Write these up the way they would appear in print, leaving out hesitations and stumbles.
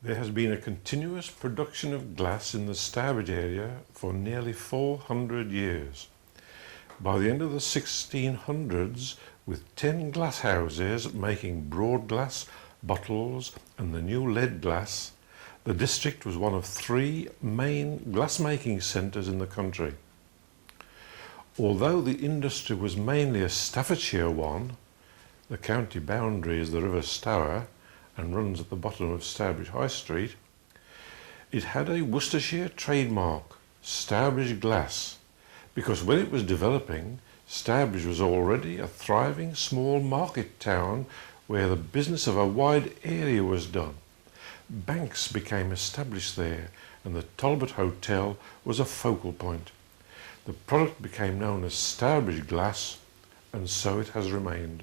There has been a continuous production of glass in the Stourbridge area for nearly 400 years. By the end of the 1600s, with 10 glass houses making broad glass, bottles and the new lead glass, the district was one of 3 main glass-making centres in the country. Although the industry was mainly a Staffordshire one, the county boundary is the River Stour and runs at the bottom of Stourbridge High Street, it had a Worcestershire trademark, Stourbridge Glass, because when it was developing, Stourbridge was already a thriving small market town where the business of a wide area was done. Banks became established there and the Talbot Hotel was a focal point. The product became known as Stourbridge Glass, and so it has remained.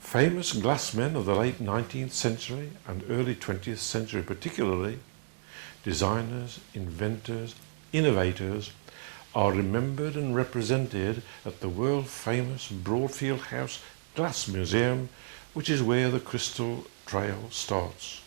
Famous glassmen of the late 19th century and early 20th century particularly, designers, inventors, innovators, are remembered and represented at the world-famous Broadfield House Glass Museum, which is where the Crystal Trail starts.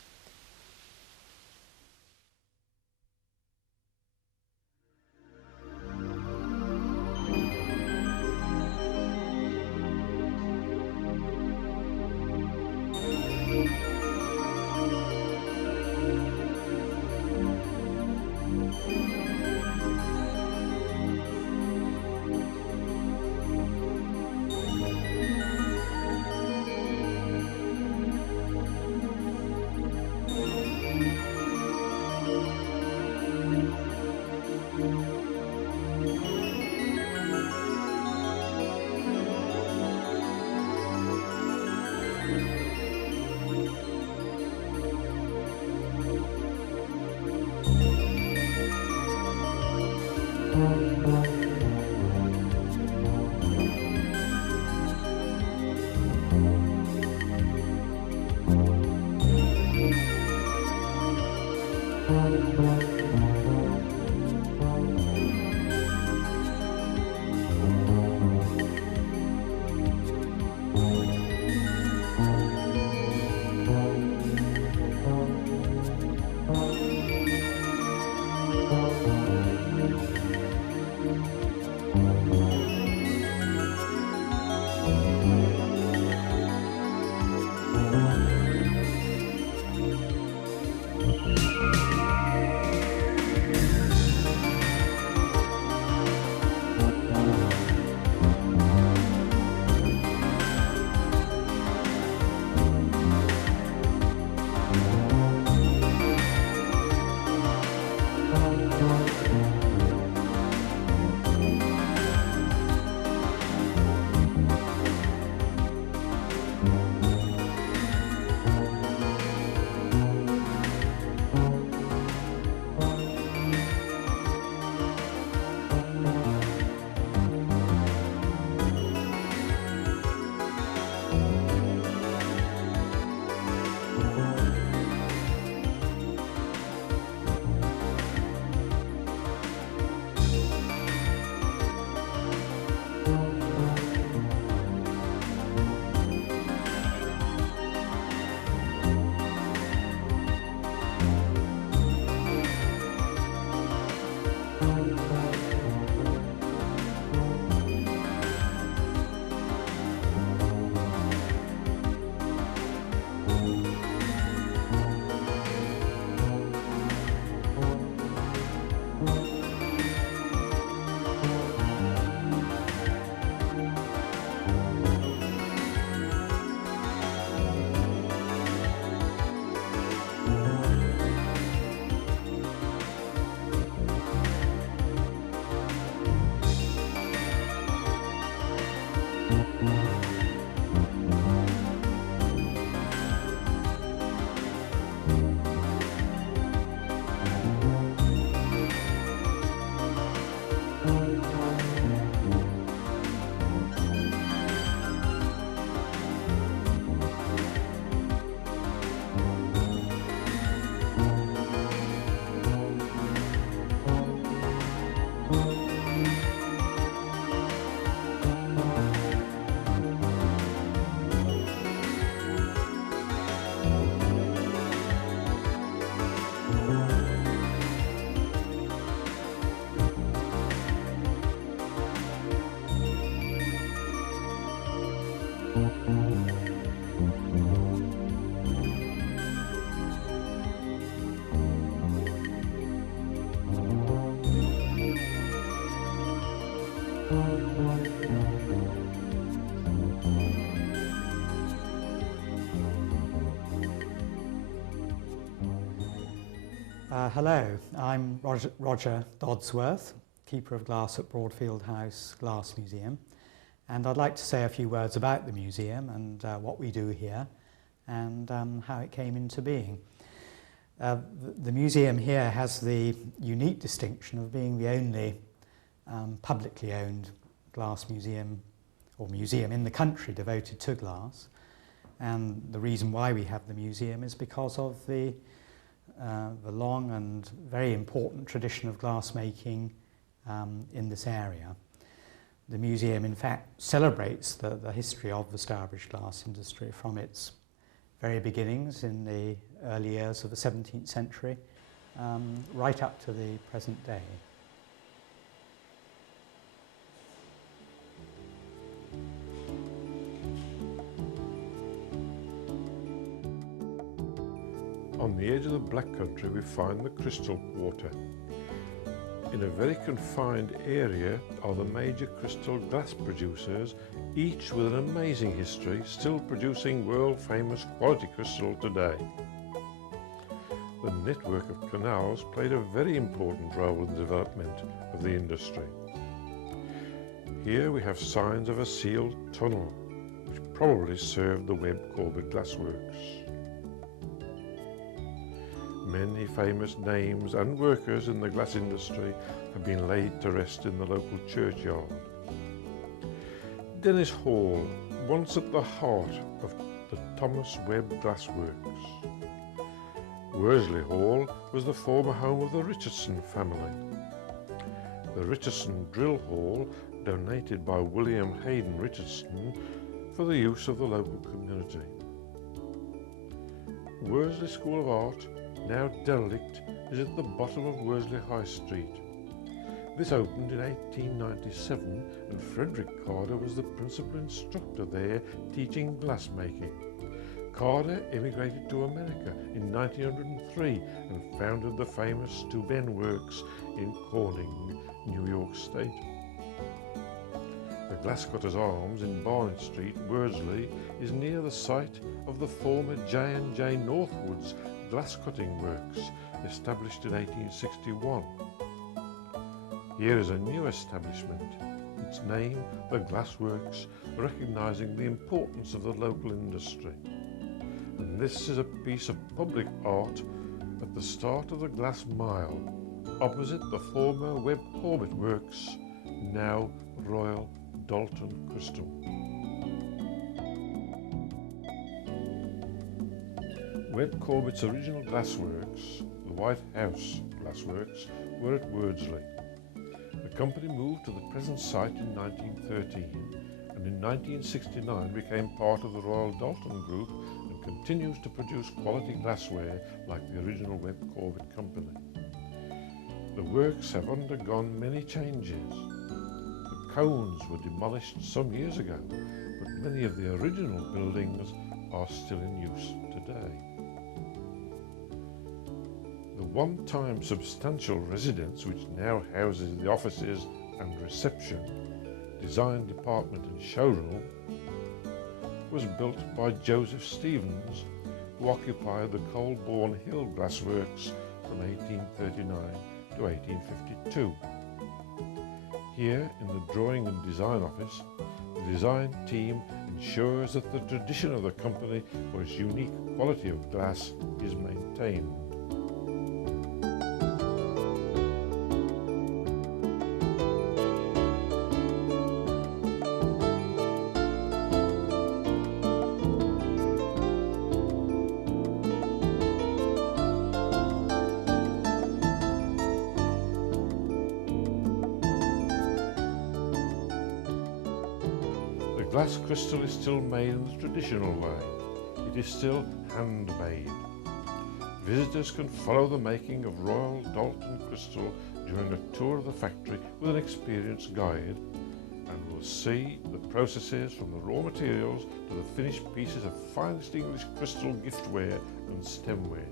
Hello, I'm Roger Dodsworth, Keeper of Glass at Broadfield House Glass Museum, and I'd like to say a few words about the museum and what we do here and how it came into being. The museum here has the unique distinction of being the only publicly owned glass museum or museum in the country devoted to glass, and the reason why we have the museum is because of the long and very important tradition of glassmaking in this area. The museum, in fact, celebrates the history of the Stourbridge glass industry from its very beginnings in the early years of the 17th century right up to the present day. On the edge of the Black Country we find the Crystal Quarter. In a very confined area are the major crystal glass producers, each with an amazing history, still producing world-famous quality crystal today. The network of canals played a very important role in the development of the industry. Here we have signs of a sealed tunnel, which probably served the Webb Corbett Glassworks. Many famous names and workers in the glass industry have been laid to rest in the local churchyard. Dennis Hall, once at the heart of the Thomas Webb Glassworks. Worsley Hall was the former home of the Richardson family. The Richardson Drill Hall, donated by William Hayden Richardson for the use of the local community. Worsley School of Art, now derelict, is at the bottom of Worsley High Street. This opened in 1897 and Frederick Carder was the principal instructor there teaching glassmaking. Carder emigrated to America in 1903 and founded the famous Steuben Works in Corning, New York State. The Glasscutters Arms in Barnet Street, Worsley, is near the site of the former J&J Northwoods glass cutting works, established in 1861. Here is a new establishment, its name the Glassworks, recognising the importance of the local industry. And this is a piece of public art at the start of the Glass Mile, opposite the former Webb Corbett Works, now Royal Dalton Crystal. Webb Corbett's original glassworks, the White House Glassworks, were at Worsley. The company moved to the present site in 1913 and in 1969 became part of the Royal Dalton Group and continues to produce quality glassware like the original Webb Corbett company. The works have undergone many changes. The cones were demolished some years ago, but many of the original buildings are still in use today. The one-time substantial residence, which now houses the offices and reception, design department and showroom, was built by Joseph Stevens, who occupied the Colborne Hill Glassworks from 1839 to 1852. Here, in the drawing and design office, the design team ensures that the tradition of the company for its unique quality of glass is maintained. The glass crystal is still made in the traditional way. It is still handmade. Visitors can follow the making of Royal Dalton Crystal during a tour of the factory with an experienced guide and will will see the processes from the raw materials to the finished pieces of finest English crystal giftware and stemware.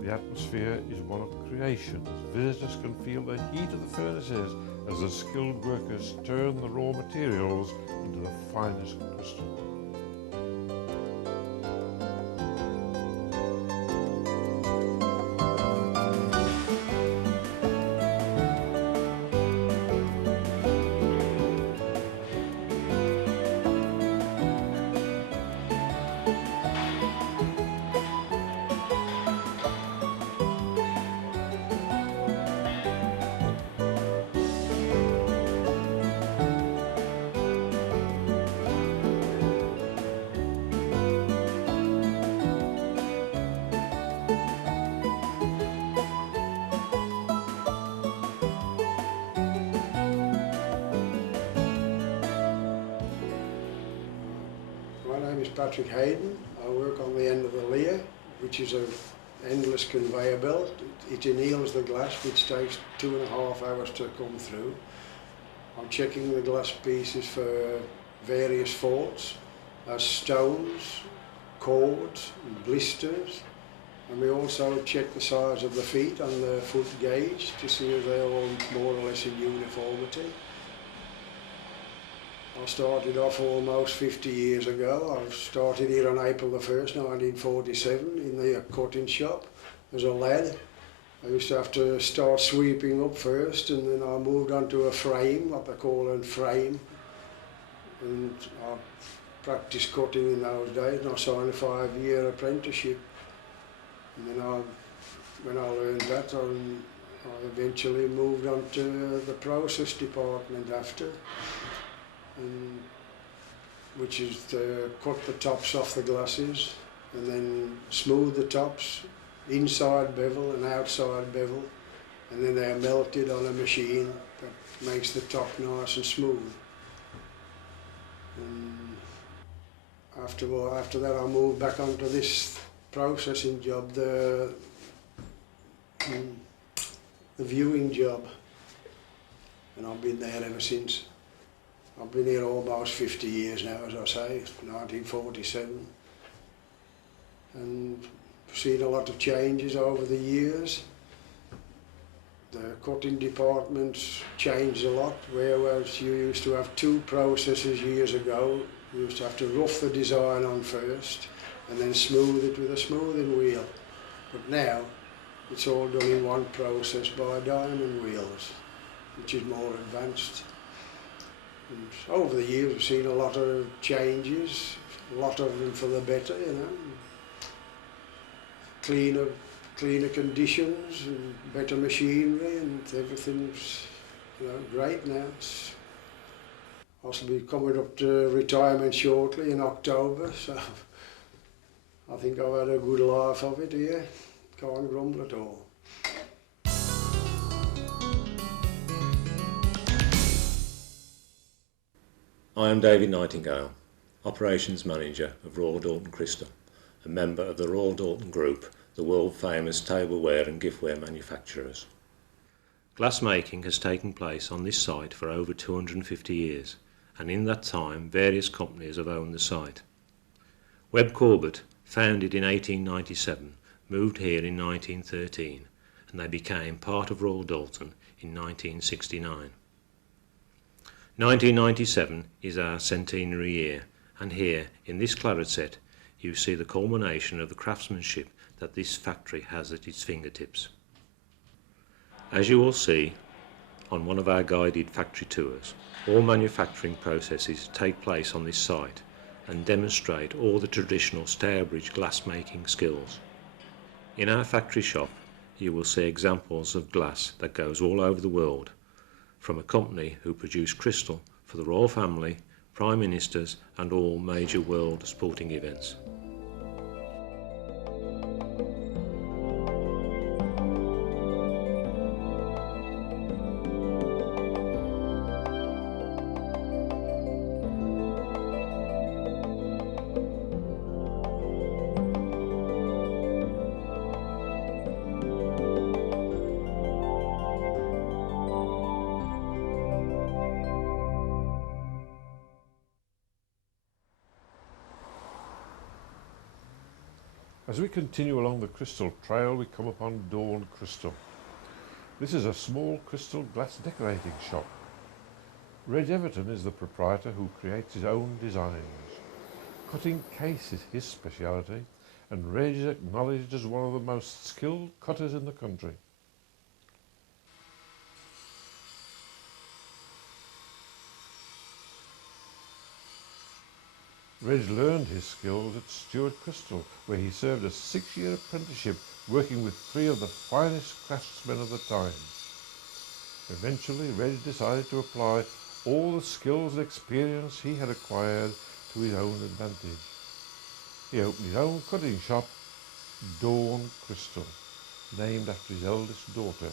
The atmosphere is one of creation, as visitors can feel the heat of the furnaces as the skilled workers turn the raw materials into the finest crystal. My name is Patrick Hayden. I work on the end of the leer, which is an endless conveyor belt. It anneals the glass, which takes 2.5 hours to come through. I'm checking the glass pieces for various faults, as stones, cords, and blisters. And we also check the size of the feet on the foot gauge to see if they're all more or less in uniformity. I started off almost 50 years ago. I started here on April the 1st, 1947, in the cutting shop as a lad. I used to have to start sweeping up first, and then I moved on to a frame, what they call a frame. And I practiced cutting in those days, and I signed a 5-year apprenticeship. And then when I learned that, I eventually moved on to the process department after. Which is to cut the tops off the glasses and then smooth the tops, inside bevel and outside bevel, and then they're melted on a machine that makes the top nice and smooth. And after that I moved back onto this processing job, the viewing job, and I've been there ever since. I've been here almost 50 years now, as I say, 1947, and seen a lot of changes over the years. The cutting department's changed a lot, whereas you used to have 2 processes years ago. You used to have to rough the design on first and then smooth it with a smoothing wheel. But now it's all done in one process by diamond wheels, which is more advanced. And over the years we've seen a lot of changes, a lot of them for the better, you know. Cleaner conditions and better machinery, and everything's, you know, great now. I'll be coming up to retirement shortly in October, so I think I've had a good life of it here. Can't grumble at all. I am David Nightingale, Operations Manager of Royal Dalton Crystal, a member of the Royal Dalton Group, the world-famous tableware and giftware manufacturers. Glassmaking has taken place on this site for over 250 years, and in that time various companies have owned the site. Webb Corbett, founded in 1897, moved here in 1913, and they became part of Royal Dalton in 1969. 1997 is our centenary year, and here in this claret set you see the culmination of the craftsmanship that this factory has at its fingertips. As you will see on one of our guided factory tours, all manufacturing processes take place on this site and demonstrate all the traditional Stourbridge glassmaking skills. In our factory shop you will see examples of glass that goes all over the world, from a company who produce crystal for the royal family, prime ministers and all major world sporting events. As we continue along the crystal trail, we come upon Dawn Crystal. This is a small crystal glass decorating shop. Reg Everton is the proprietor, who creates his own designs. Cutting case is his speciality, and Reg is acknowledged as one of the most skilled cutters in the country. Reg learned his skills at Stewart Crystal, where he served a 6-year apprenticeship working with 3 of the finest craftsmen of the time. Eventually, Reg decided to apply all the skills and experience he had acquired to his own advantage. He opened his own cutting shop, Dawn Crystal, named after his eldest daughter.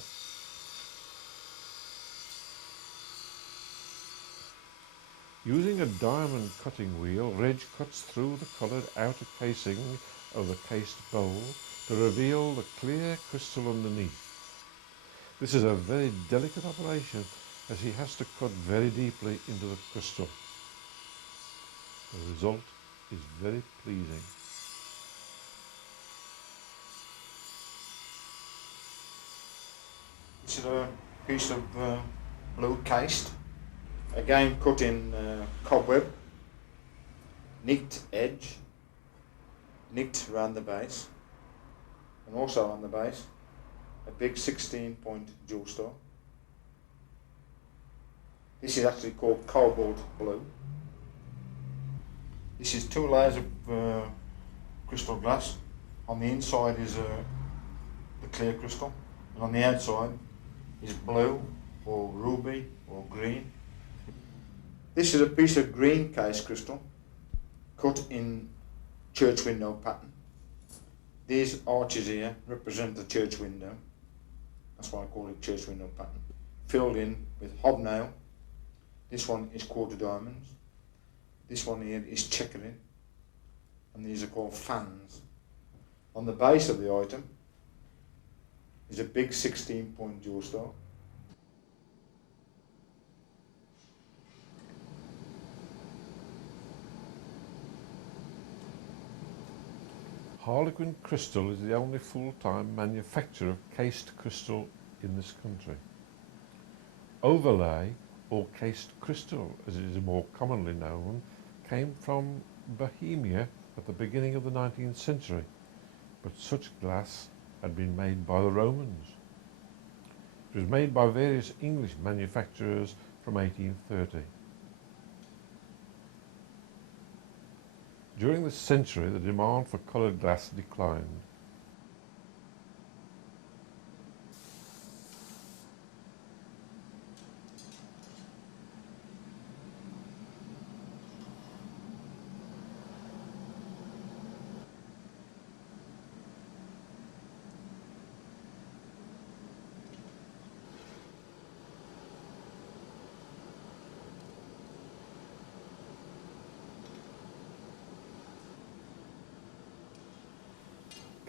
Using a diamond cutting wheel, Reg cuts through the coloured outer casing of the cased bowl to reveal the clear crystal underneath. This is a very delicate operation, as he has to cut very deeply into the crystal. The result is very pleasing. This is a piece of blue cased, again cut in cobweb, nicked edge, nicked around the base, and also on the base a big 16-point jewel star. This is actually called cobalt blue. This is 2 layers of crystal glass. On the inside is the clear crystal, and on the outside is blue or ruby or green. This is a piece of green case crystal cut in church window pattern. These arches here represent the church window. That's why I call it church window pattern. Filled in with hobnail. This one is quarter diamonds. This one here is checkering. And these are called fans. On the base of the item is a big 16-point jewel star. Harlequin Crystal is the only full-time manufacturer of cased crystal in this country. Overlay, or cased crystal as it is more commonly known, came from Bohemia at the beginning of the 19th century, but such glass had been made by the Romans. It was made by various English manufacturers from 1830. During this century, the demand for coloured glass declined.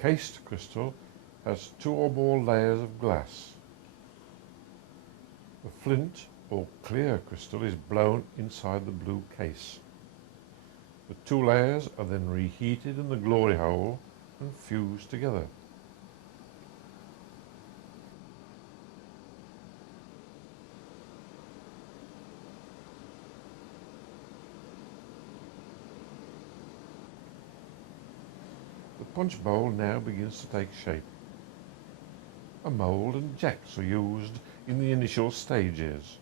Cased crystal has 2 or more layers of glass. The flint or clear crystal is blown inside the blue case. The 2 layers are then reheated in the glory hole and fused together. The punch bowl now begins to take shape. A mould and jacks are used in the initial stages.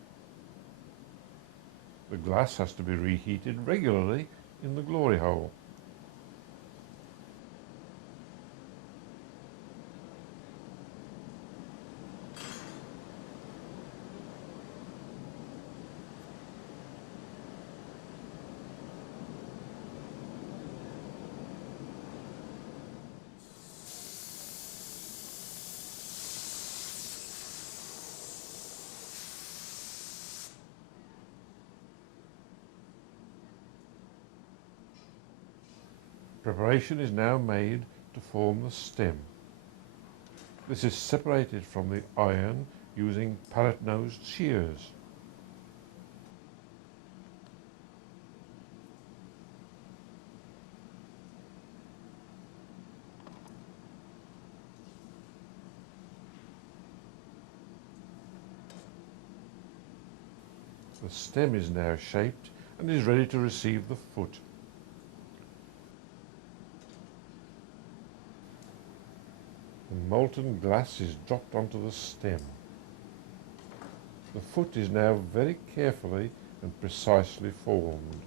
The glass has to be reheated regularly in the glory hole. Preparation is now made to form the stem. This is separated from the iron using parrot-nosed shears. The stem is now shaped and is ready to receive the foot. The molten glass is dropped onto the stem. The foot is now very carefully and precisely formed.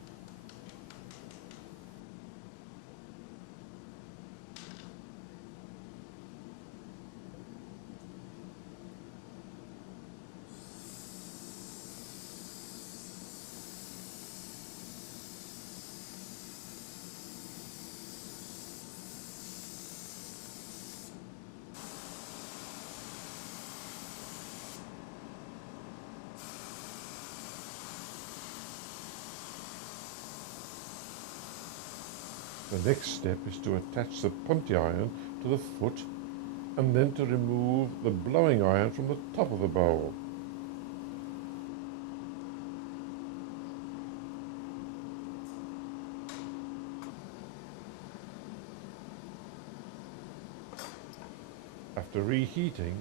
The next step is to attach the punty iron to the foot and then to remove the blowing iron from the top of the bowl. After reheating,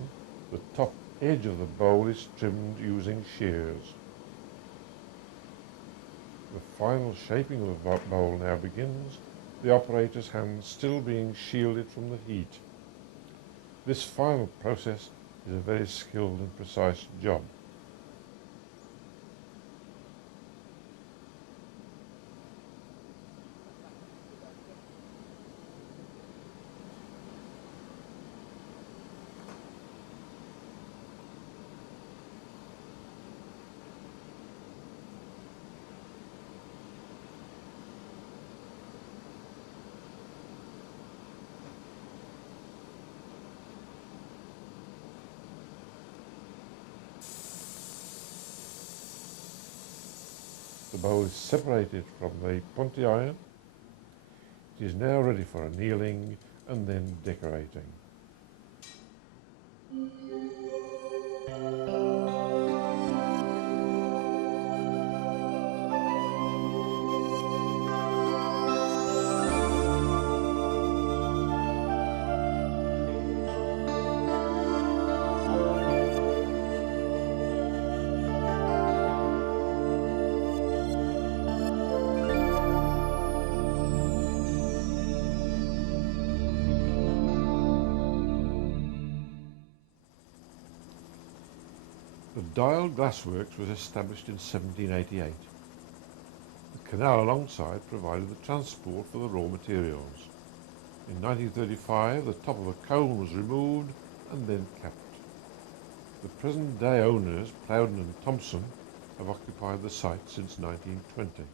the top edge of the bowl is trimmed using shears. The final shaping of the bowl now begins, the operator's hands still being shielded from the heat. This final process is a very skilled and precise job. The bowl is separated from the punty iron. It is now ready for annealing and then decorating. The Dial Glassworks was established in 1788. The canal alongside provided the transport for the raw materials. In 1935, the top of the cone was removed and then capped. The present-day owners, Plowden and Thompson, have occupied the site since 1920.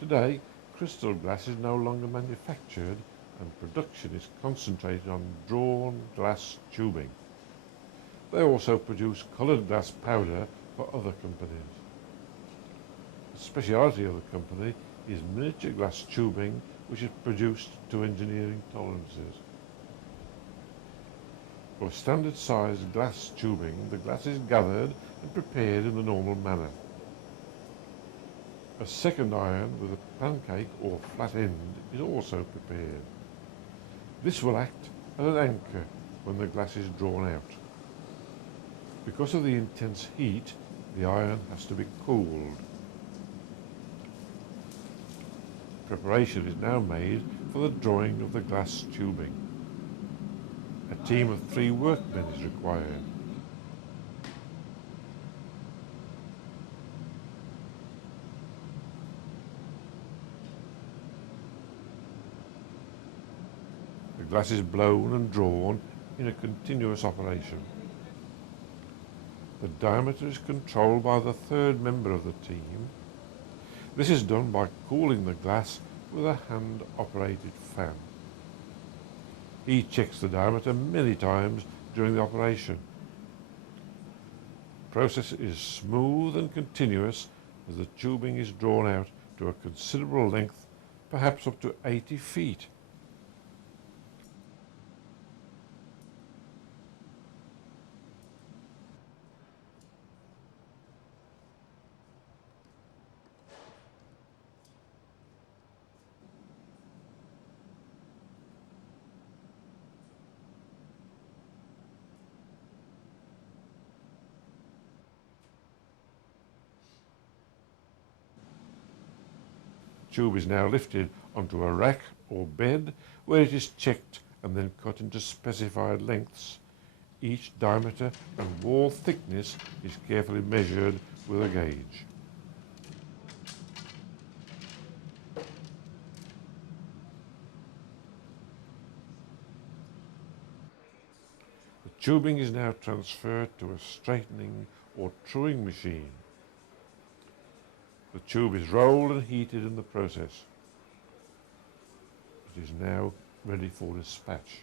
Today, crystal glass is no longer manufactured and production is concentrated on drawn glass tubing. They also produce coloured glass powder for other companies. The speciality of the company is miniature glass tubing, which is produced to engineering tolerances. For standard sized glass tubing, the glass is gathered and prepared in the normal manner. A second iron with a pancake or flat end is also prepared. This will act as an anchor when the glass is drawn out. Because of the intense heat, the iron has to be cooled. Preparation is now made for the drawing of the glass tubing. A team of 3 workmen is required. The glass is blown and drawn in a continuous operation. The diameter is controlled by the third member of the team. This is done by cooling the glass with a hand-operated fan. He checks the diameter many times during the operation. The process is smooth and continuous as the tubing is drawn out to a considerable length, perhaps up to 80 feet. tube is now lifted onto a rack or bed where it is checked and then cut into specified lengths. Each diameter and wall thickness is carefully measured with a gauge. The tubing is now transferred to a straightening or truing machine. The tube is rolled and heated in the process. It is now ready for dispatch.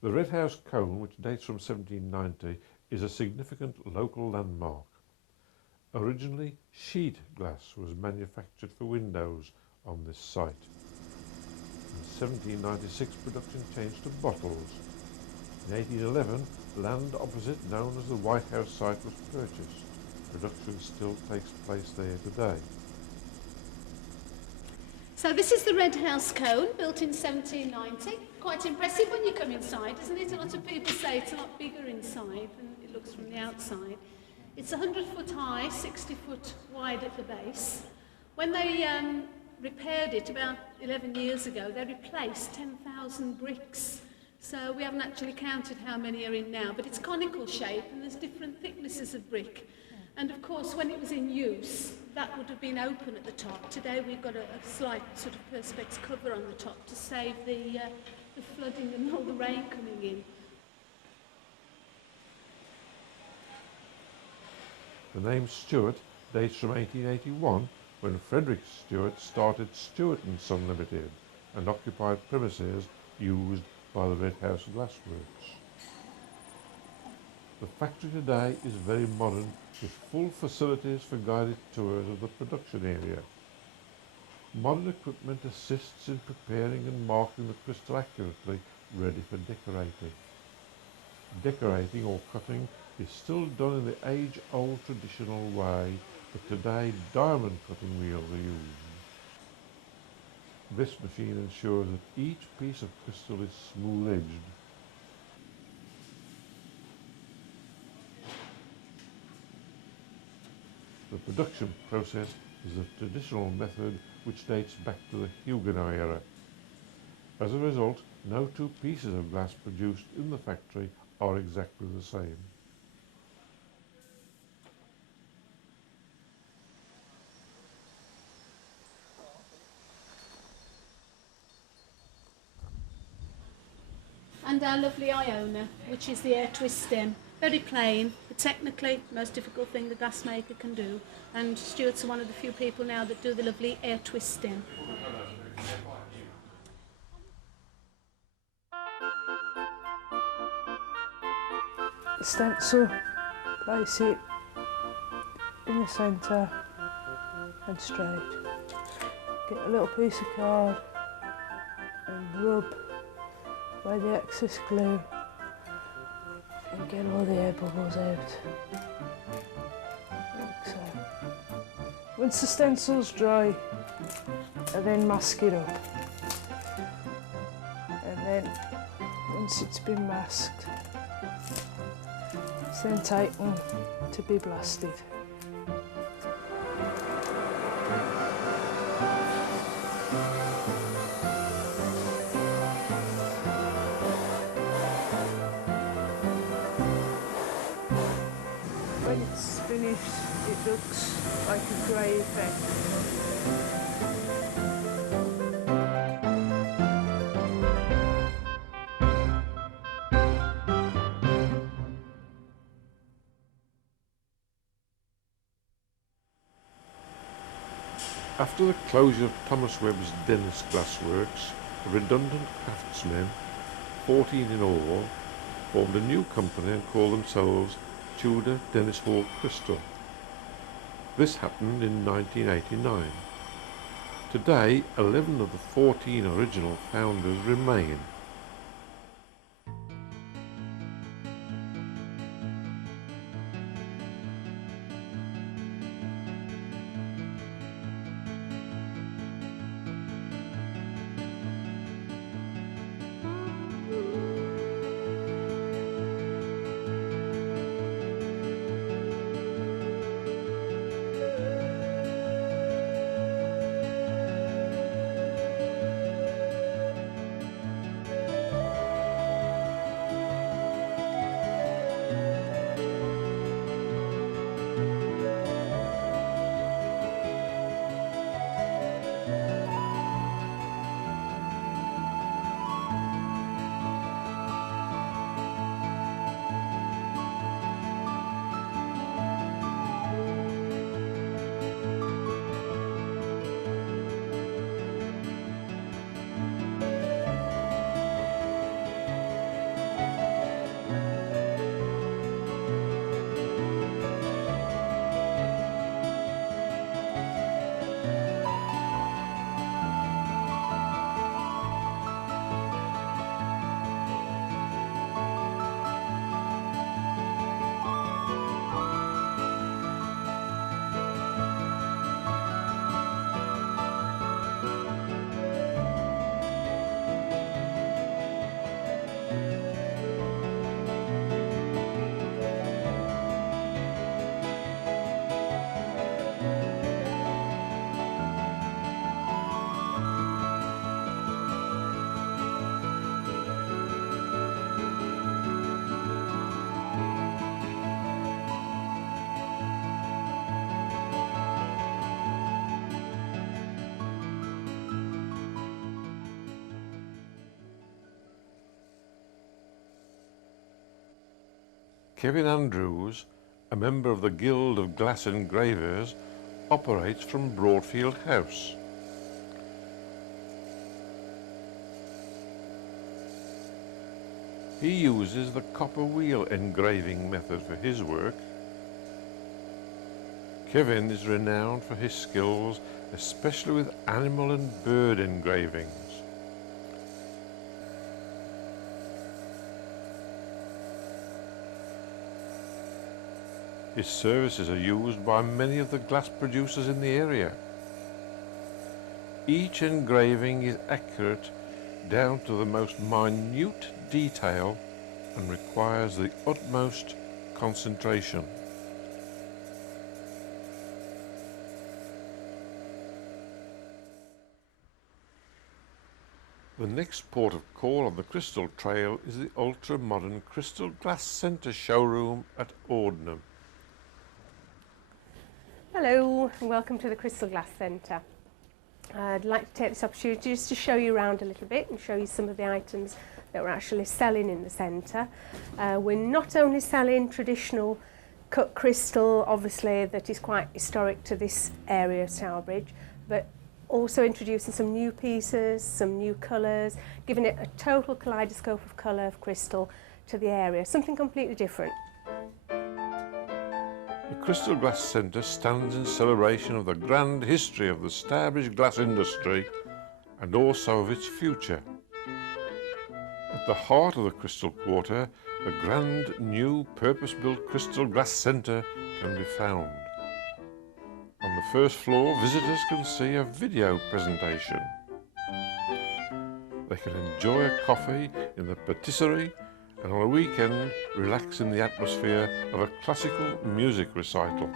The Red House cone, which dates from 1790, is a significant local landmark. Originally, sheet glass was manufactured for windows on this site. In 1796, production changed to bottles. In 1811, land opposite, known as the White House site, was purchased. Production still takes place there today. So this is the Red House cone, built in 1790. Quite impressive when you come inside, isn't it? A lot of people say it's a lot bigger inside than it looks from the outside. It's 100 foot high, 60 foot wide at the base. When they repaired it about 11 years ago, they replaced 10,000 bricks. So we haven't actually counted how many are in now, but it's conical shape and there's different thicknesses of brick. And of course, when it was in use, that would have been open at the top. Today we've got a slight sort of perspex cover on the top to save the flooding and all the rain coming in. The name Stewart dates from 1881, when Frederick Stewart started Stewart & Son Limited and occupied premises used by the Red House Glassworks. The factory today is very modern, with full facilities for guided tours of the production area. Modern equipment assists in preparing and marking the crystal accurately, ready for decorating. Decorating or cutting is still done in the age-old traditional way, but today diamond cutting wheels are used. This machine ensures that each piece of crystal is smooth-edged. The production process is the traditional method which dates back to the Huguenot era. As a result, no two pieces of glass produced in the factory are exactly the same. And our lovely Iona, which is the air twist stem. Very plain, but technically the most difficult thing the glassmaker can do. And Stewart's are one of the few people now that do the lovely air twist stem. The stencil, place it in the centre and straight. Get a little piece of card and rub away the excess glue and get all the air bubbles out, like so. Once the stencil's dry, I then mask it up, and then once it's been masked, it's then taken to be blasted. When it's finished, it looks like a grey effect. After the closure of Thomas Webb's Dennis Glassworks, the redundant craftsmen, 14 in all, formed a new company and called themselves Tudor Dennis Hall Crystal. This happened in 1989. Today, 11 of the 14 original founders remain. Kevin Andrews, a member of the Guild of Glass Engravers, operates from Broadfield House. He uses the copper wheel engraving method for his work. Kevin is renowned for his skills, especially with animal and bird engravings. His services are used by many of the glass producers in the area. Each engraving is accurate down to the most minute detail and requires the utmost concentration. The next port of call on the Crystal Trail is the ultra-modern Crystal Glass Centre showroom at Ordnance. Hello and welcome to the Crystal Glass Centre. I'd like to take this opportunity just to show you around a little bit and show you some of the items that we're actually selling in the centre. We're not only selling traditional cut crystal, obviously that is quite historic to this area of Stourbridge, but also introducing some new pieces, some new colours, giving it a total kaleidoscope of colour of crystal to the area, something completely different. The Crystal Glass Centre stands in celebration of the grand history of the Stourbridge glass industry and also of its future. At the heart of the Crystal Quarter, a grand new purpose-built Crystal Glass Centre can be found. On the first floor, visitors can see a video presentation. They can enjoy a coffee in the patisserie and on a weekend relax in the atmosphere of a classical music recital.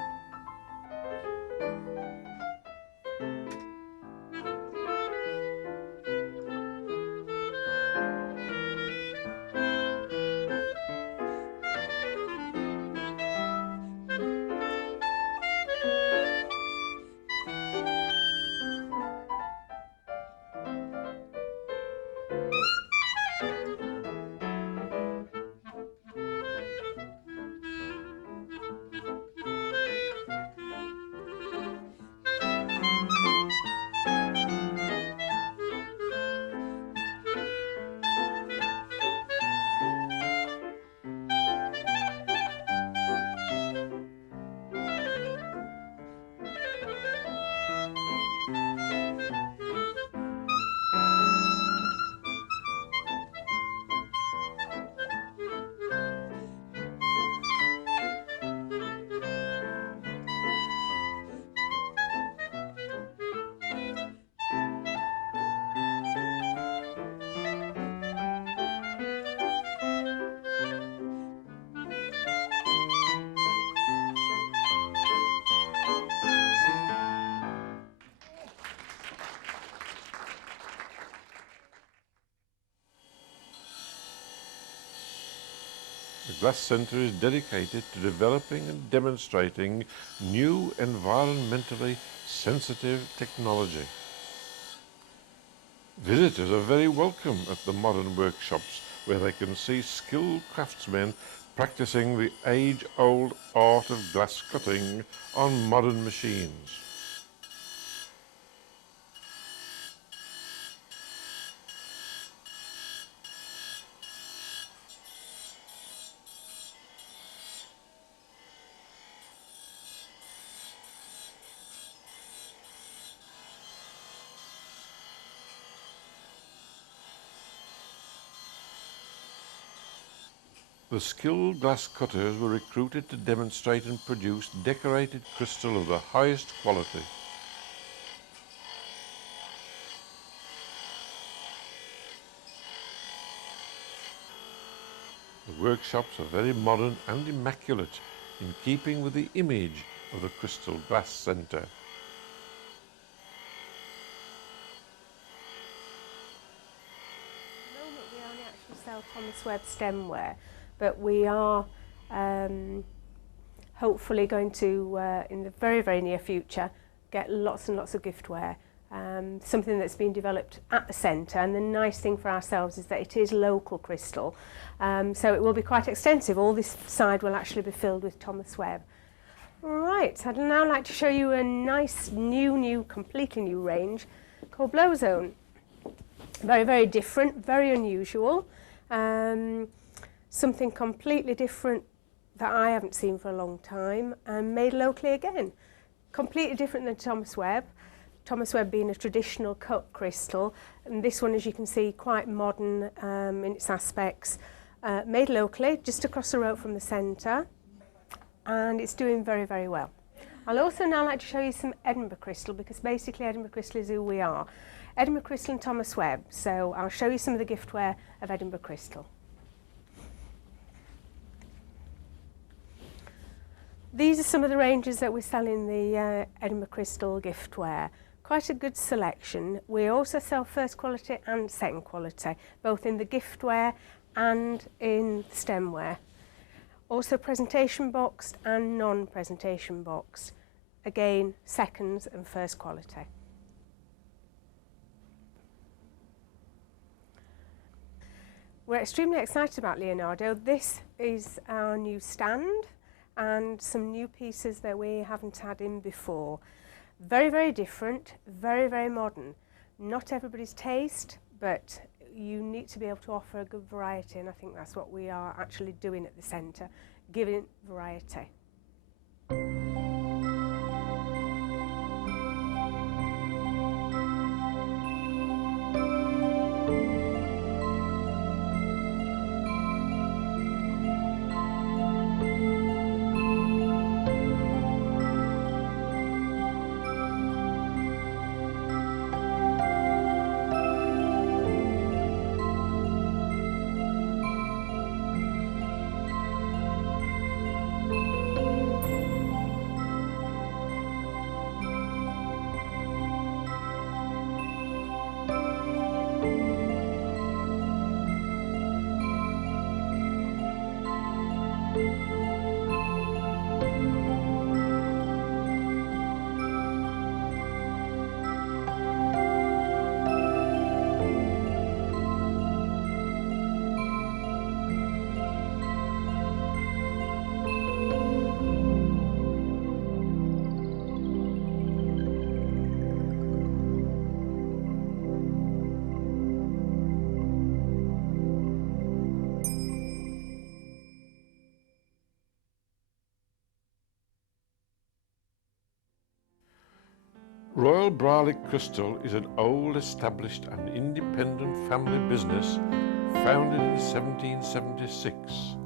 The Glass Centre is dedicated to developing and demonstrating new environmentally sensitive technology. Visitors are very welcome at the modern workshops where they can see skilled craftsmen practicing the age-old art of glass cutting on modern machines. The skilled glass cutters were recruited to demonstrate and produce decorated crystal of the highest quality. The workshops are very modern and immaculate, in keeping with the image of the Crystal Glass Centre. At the moment we only actually sell Thomas Webb stemware, but we are hopefully going to, in the very, very near future, get lots and lots of giftware something that's been developed at the centre, and the nice thing for ourselves is that it is local crystal, so it will be quite extensive. All this side will actually be filled with Thomas Webb. Right, I'd now like to show you a nice completely new range called Blowzone. Very, very different, very unusual, something completely different that I haven't seen for a long time, and made locally again. Completely different than Thomas Webb. Thomas Webb being a traditional cut crystal, and this one, as you can see, quite modern in its aspects. Made locally, just across the road from the centre, and it's doing very, very well. I'll also now like to show you some Edinburgh Crystal, because basically Edinburgh Crystal is who we are. Edinburgh Crystal and Thomas Webb, so I'll show you some of the giftware of Edinburgh Crystal. These are some of the ranges that we sell in the Edinburgh Crystal giftware. Quite a good selection. We also sell first quality and second quality, both in the giftware and in stemware. Also presentation boxed and non-presentation boxed. Again, seconds and first quality. We're extremely excited about Leonardo. This is our new stand and some new pieces that we haven't had in before. Very, very different, very, very modern. Not everybody's taste, but you need to be able to offer a good variety, and I think that's what we are actually doing at the centre, giving variety. Royal Barley Crystal is an old, established and independent family business founded in 1776,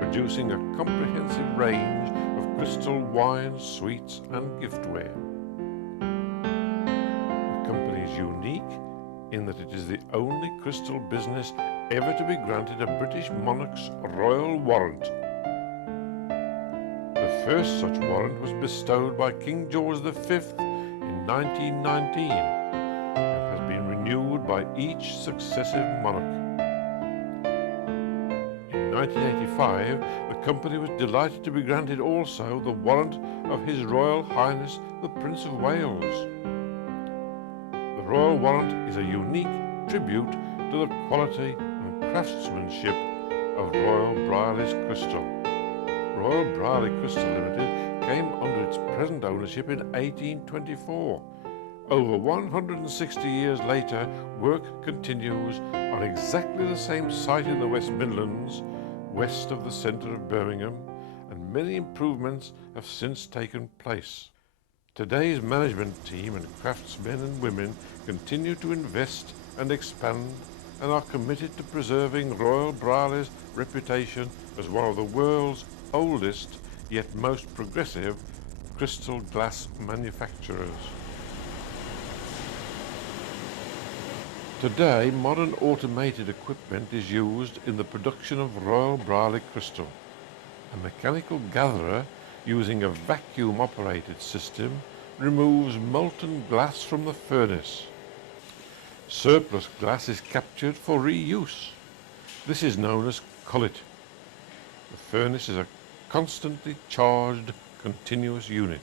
producing a comprehensive range of crystal wines, sweets and giftware. The company is unique in that it is the only crystal business ever to be granted a British monarch's royal warrant. The first such warrant was bestowed by King George V in 1919 and has been renewed by each successive monarch. In 1985, the company was delighted to be granted also the warrant of His Royal Highness the Prince of Wales. The Royal Warrant is a unique tribute to the quality and craftsmanship of Royal Brierley's Crystal. Royal Brierley Crystal Limited came under its present ownership in 1824. Over 160 years later, work continues on exactly the same site in the West Midlands, west of the centre of Birmingham, and many improvements have since taken place. Today's management team and craftsmen and women continue to invest and expand and are committed to preserving Royal Brierley's reputation as one of the world's oldest yet most progressive crystal glass manufacturers. Today, modern automated equipment is used in the production of Royal Brierley Crystal. A mechanical gatherer using a vacuum-operated system removes molten glass from the furnace. Surplus glass is captured for reuse. This is known as cullet. The furnace is a constantly charged continuous unit.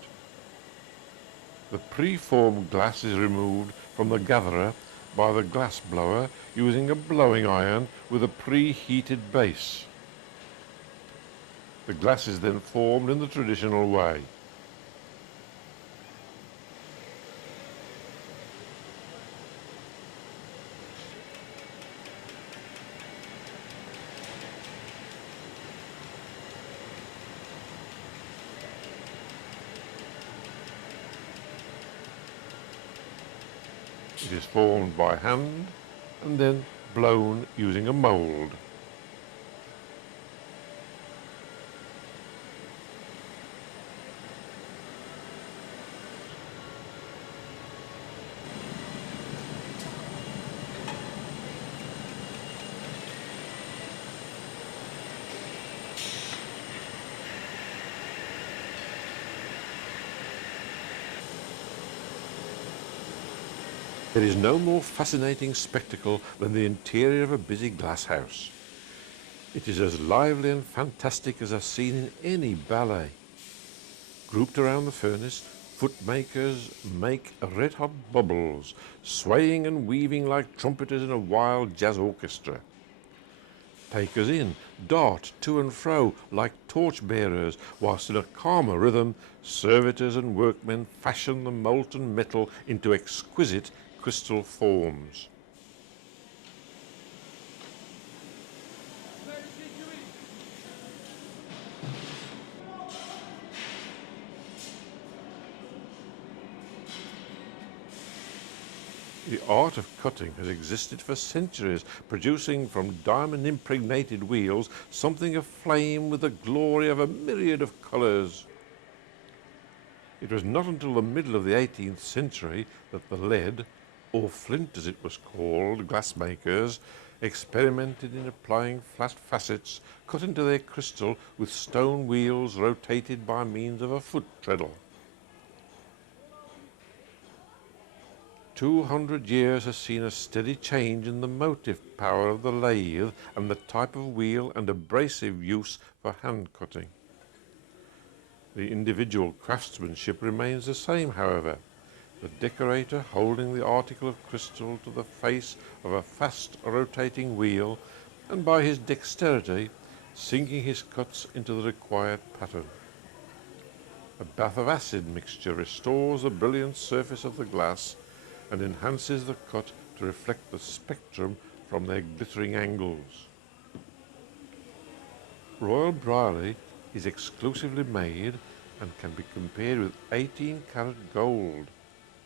The preformed glass is removed from the gatherer by the glass blower using a blowing iron with a preheated base. The glass is then formed in the traditional way. It is formed by hand and then blown using a mould. There is no more fascinating spectacle than the interior of a busy glass house. It is as lively and fantastic as a scene in any ballet. Grouped around the furnace, footmakers make red-hot bubbles, swaying and weaving like trumpeters in a wild jazz orchestra. Takers in dart to and fro like torch-bearers, whilst in a calmer rhythm, servitors and workmen fashion the molten metal into exquisite crystal forms. The art of cutting has existed for centuries, producing from diamond-impregnated wheels something aflame with the glory of a myriad of colours. It was not until the middle of the 18th century that the lead, or flint as it was called, glassmakers experimented in applying flat facets cut into their crystal with stone wheels rotated by means of a foot treadle. 200 years has seen a steady change in the motive power of the lathe and the type of wheel and abrasive use for hand cutting. The individual craftsmanship remains the same, however, the decorator holding the article of crystal to the face of a fast rotating wheel and by his dexterity sinking his cuts into the required pattern. A bath of acid mixture restores the brilliant surface of the glass and enhances the cut to reflect the spectrum from their glittering angles. Royal Barley is exclusively made and can be compared with 18-karat gold,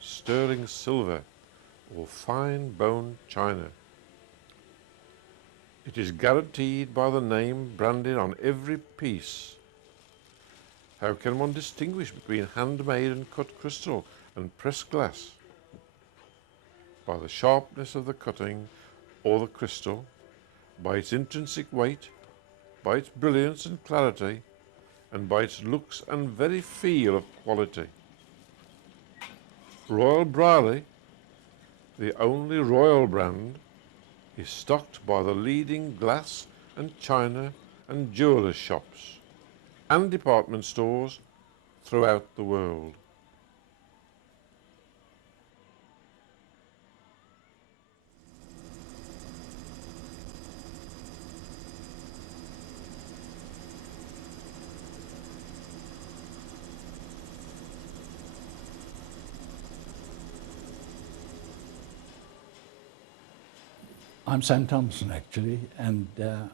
sterling silver, or fine bone china. It is guaranteed by the name branded on every piece. How can one distinguish between handmade and cut crystal and pressed glass? By the sharpness of the cutting or the crystal, by its intrinsic weight, by its brilliance and clarity, and by its looks and very feel of quality. Royal Barley, the only royal brand, is stocked by the leading glass and china and jewellers' shops and department stores throughout the world. I'm Sam Thompson, actually, and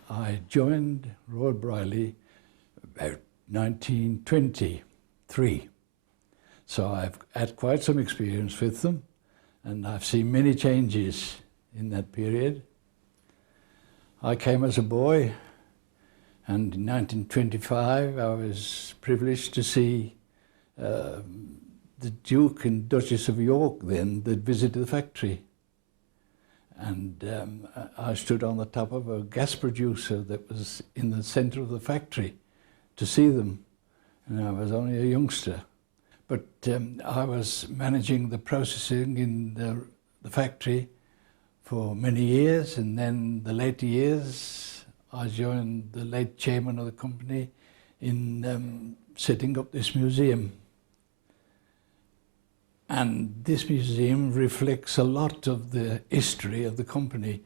I joined Royal Barley about 1923. So I've had quite some experience with them, and I've seen many changes in that period. I came as a boy, and in 1925 I was privileged to see the Duke and Duchess of York then that visited the factory. And I stood on the top of a gas producer that was in the centre of the factory to see them. And I was only a youngster. But I was managing the processing in the factory for many years, and then the later years I joined the late chairman of the company in setting up this museum. And this museum reflects a lot of the history of the company.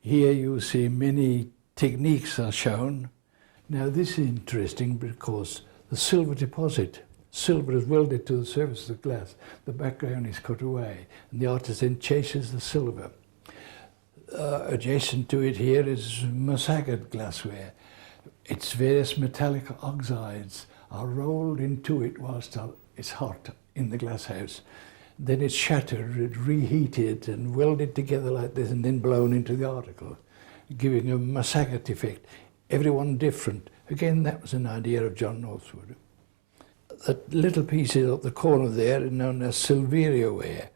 Here you see many techniques are shown. Now this is interesting because the silver deposit, silver is welded to the surface of the glass, the background is cut away, and the artist then chases the silver. Adjacent to it here is massaged glassware. Its various metallic oxides are rolled into it whilst it's hot in the glass house. Then it's shattered, reheated and welded together like this and then blown into the article, giving a massaged effect. Everyone different. Again, that was an idea of John Northwood. That little pieces at the corner there are known as silveria ware,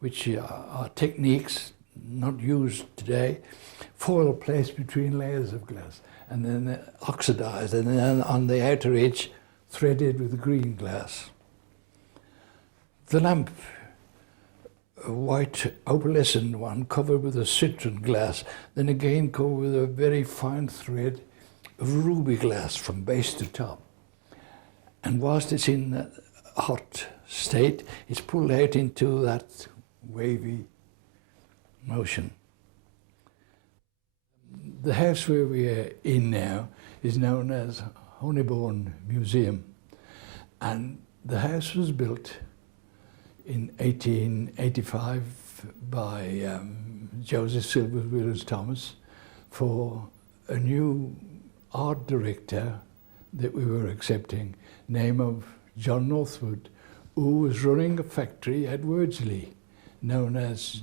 which are techniques not used today. Foil placed between layers of glass and then oxidized, and then on the outer edge threaded with green glass. The lamp, a white opalescent one covered with a citron glass, then again covered with a very fine thread of ruby glass from base to top. And whilst it's in that hot state, it's pulled out into that wavy motion. The house where we are in now is known as Honeybourne Museum, and the house was built in 1885 by Joseph Silvers Williams Thomas for a new art director that we were accepting, name of John Northwood, who was running a factory at Wordsley known as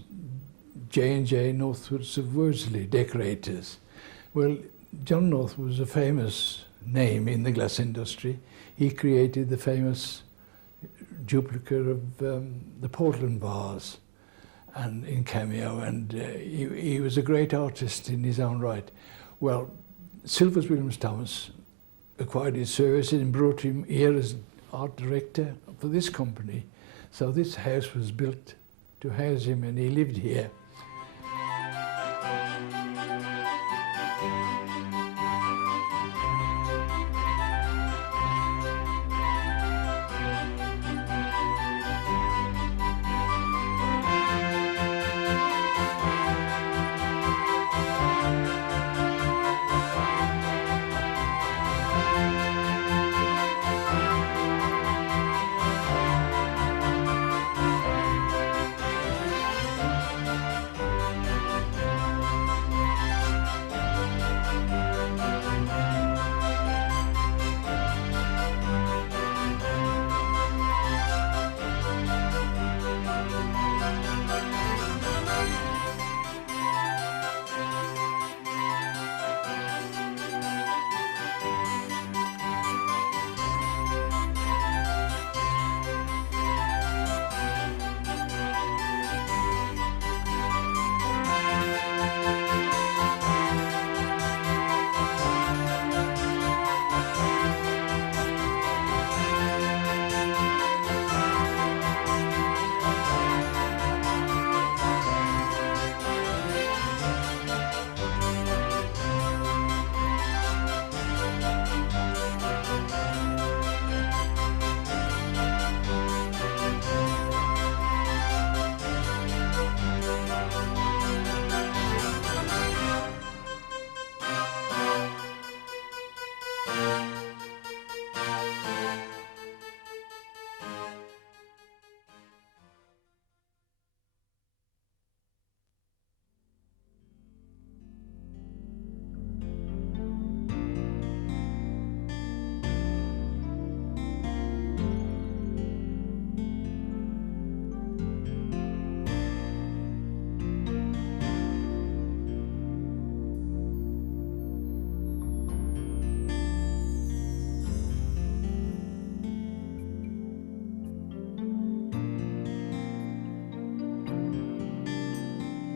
J&J Northwoods of Wordsley Decorators. Well, John Northwood was a famous name in the glass industry. He created the famous duplicate of the Portland vase and in cameo, and he was a great artist in his own right. Well, Silvers Williams Thomas acquired his services and brought him here as art director for this company. So this house was built to house him, and he lived here.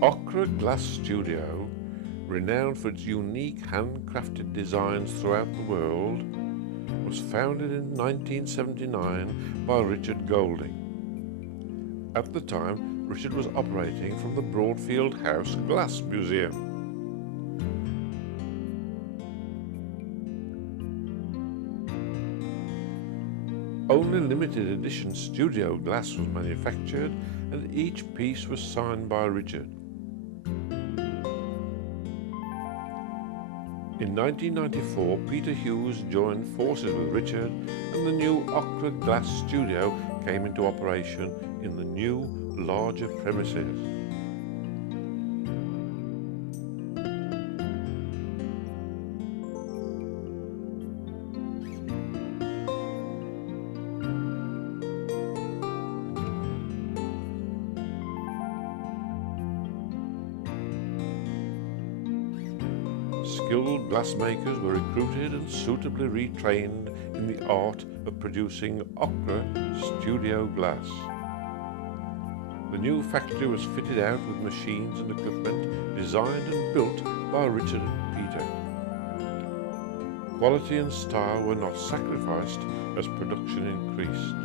Okra Glass Studio, renowned for its unique handcrafted designs throughout the world, was founded in 1979 by Richard Golding. At the time, Richard was operating from the Broadfield House Glass Museum. Only limited edition studio glass was manufactured, and each piece was signed by Richard. In 1994, Peter Hughes joined forces with Richard, and the new Okra glass studio came into operation in the new, larger premises. Skilled glassmakers were recruited and suitably retrained in the art of producing Okra studio glass. The new factory was fitted out with machines and equipment designed and built by Richard and Peter. Quality and style were not sacrificed as production increased.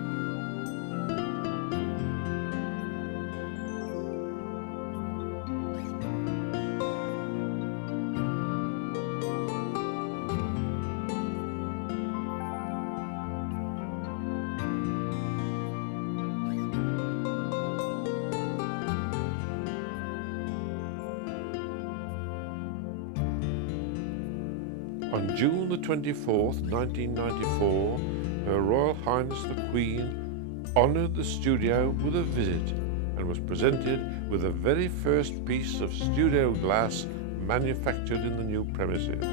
On June the 24th, 1994, Her Royal Highness the Queen honoured the studio with a visit and was presented with the very first piece of studio glass manufactured in the new premises.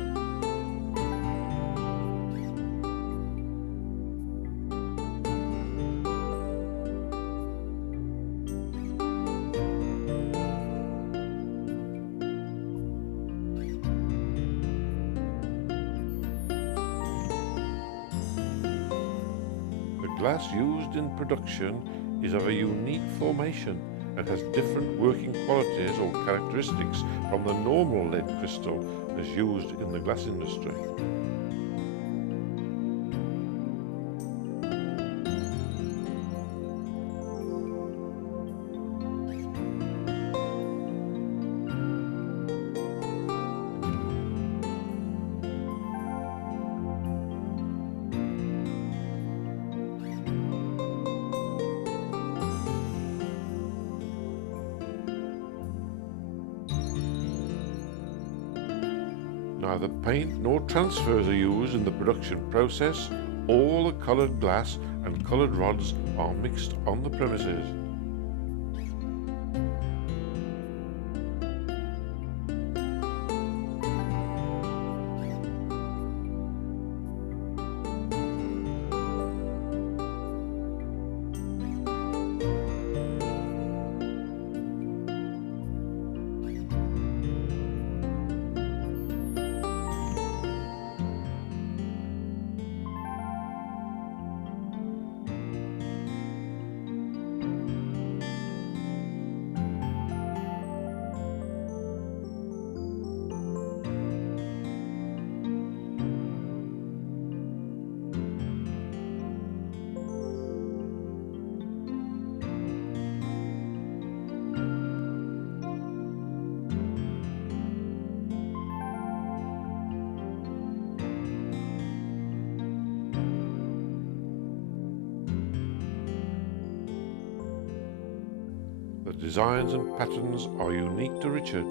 The glass used in production is of a unique formation and has different working qualities or characteristics from the normal lead crystal as used in the glass industry. Neither paint nor transfers are used in the production process. All the coloured glass and coloured rods are mixed on the premises. The designs and patterns are unique to Richard.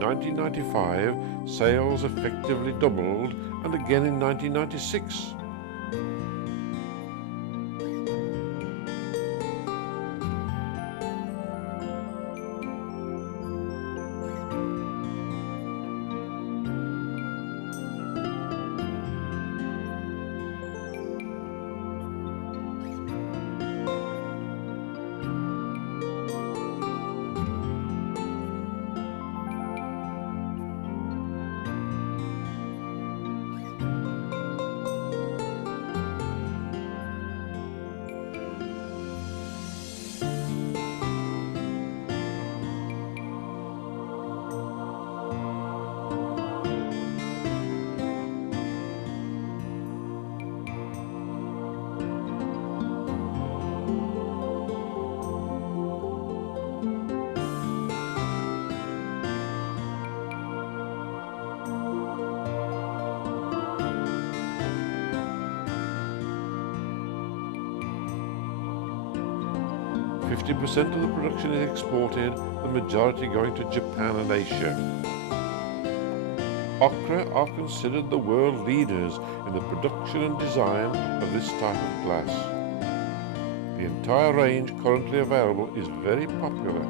1995, sales effectively doubled, and again in 1996. Percent of the production is exported, the majority going to Japan and Asia. Okra are considered the world leaders in the production and design of this type of glass. The entire range currently available is very popular.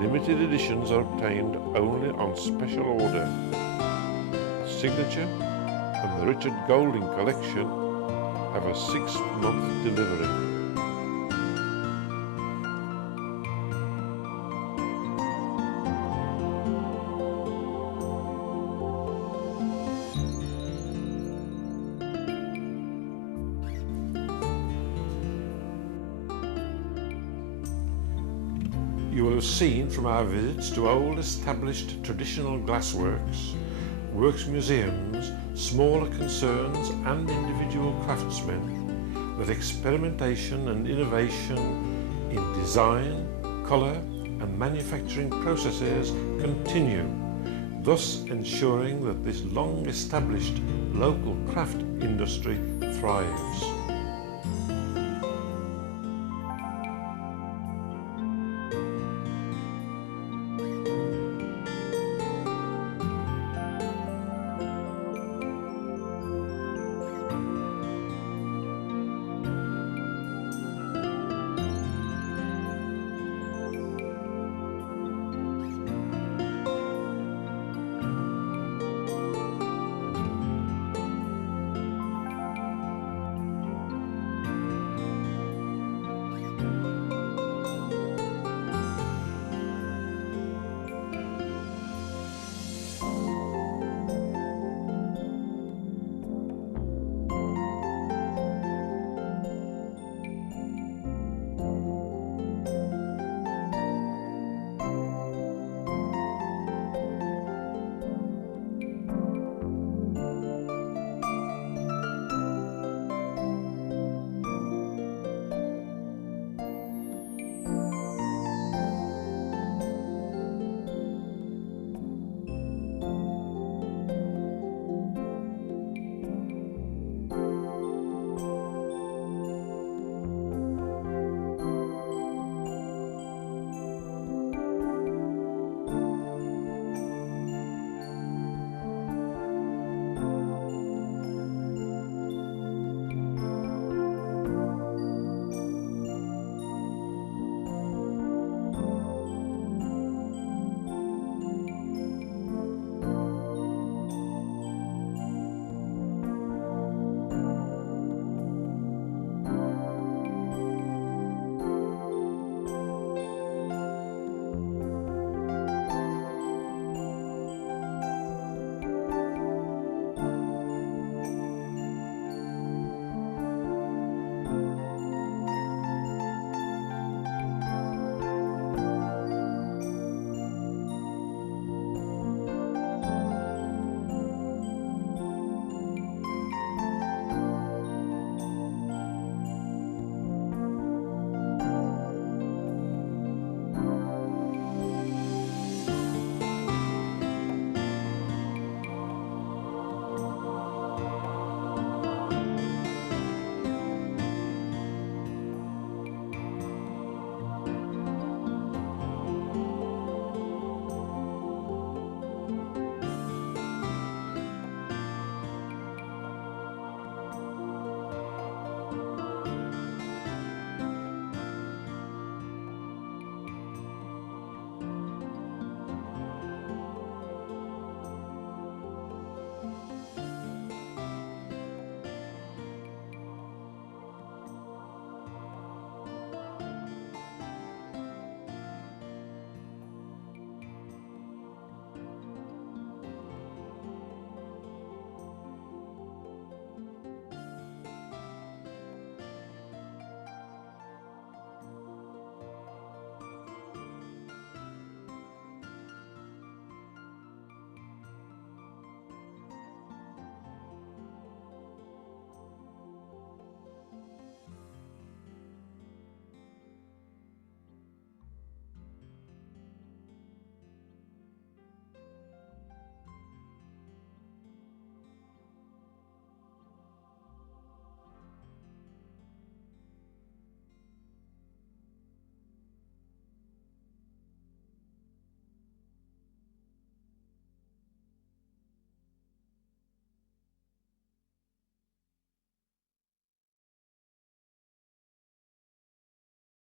Limited editions are obtained only on special order. The Signature and the Richard Golding collection have a 6-month delivery. You will have seen from our visits to old established traditional glassworks, works museums, smaller concerns and individual craftsmen that experimentation and innovation in design, colour and manufacturing processes continue, thus ensuring that this long established local craft industry thrives.